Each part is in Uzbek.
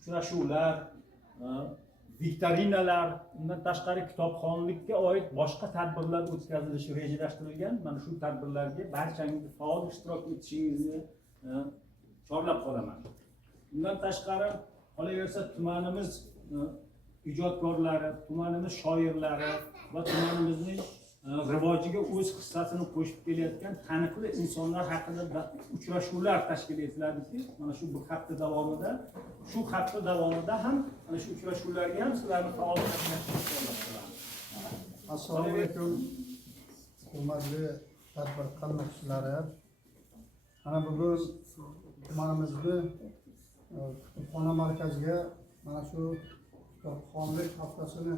uchrashuvlar, viktorinalar, undan tashqari kitobxonlikka oid boshqa tadbirlar o'tkazilishi rejalashtirilgan. Mana shu tadbirlarga barchangizni faol ishtirok etishingizni chorlab qolaman. Bundan tashqari qolaversa tumanimiz ijodkorlari, tumanimiz shoirlari va tumanimizning rivojiga o'z hissasini qo'shib kelayotgan taniqli insonlar haqida uchrashuvlar tashkil etiladiki, mana shu bir hafta davomida, ham mana shu uchrashuvlarga ham sizlarni faol qatnashishni. Assalomu alaykum, hurmatli tadbir qatnashchilari. Mana bugun tumanimizni kutubxona markaziga mana shu kitobxonlik haftasini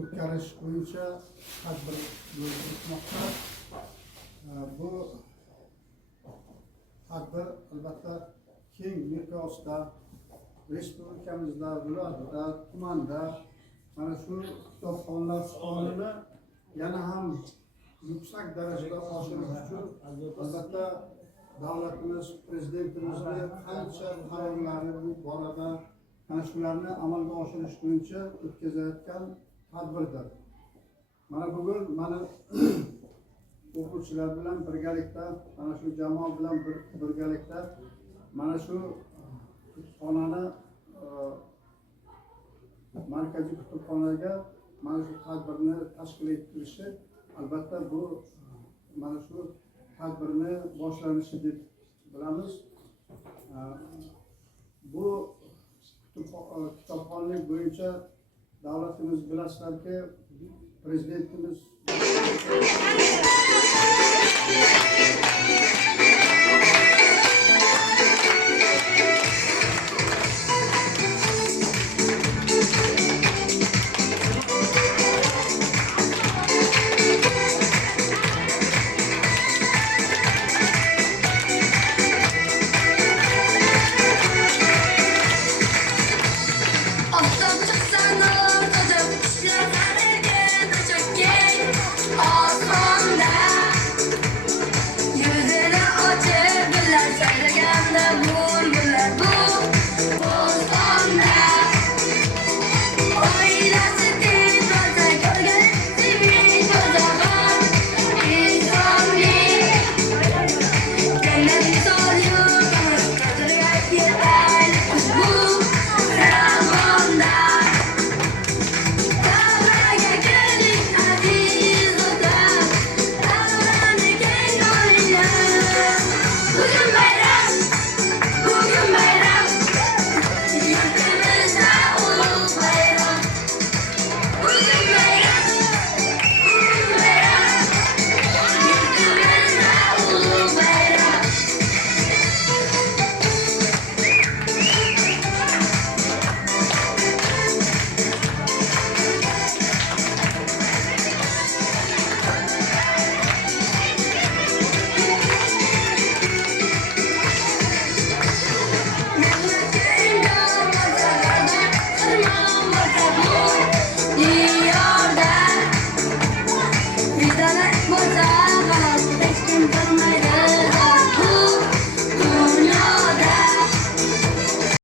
o'tkazish bo'yicha tadbir o'tkazilmoqda. Bu tadbir albatta keng miqyosda respublikamizda, viloyatda, tumanda mana shu kitobxonlar sonini yana ham yuksak darajada oshirish uchun albatta davlatimiz, prezidentimizni qancha qarorlari bu borada mana shularni amalga oshirish bo'yicha o'tkazayotgan tadbirdir. Mana bugun mana o'quvchilar bilan birgalikda, mana shu jamoa bilan birgalikda mana shu kutubxonani markaziy kutubxonaga mana shu tadbirni tashkil etilishi albatta bu mana shu tadbirni boshlanishi deb bilamiz. Bu kitobxonlik bo'yicha davlatimiz bilasizlarki, prezidentimiz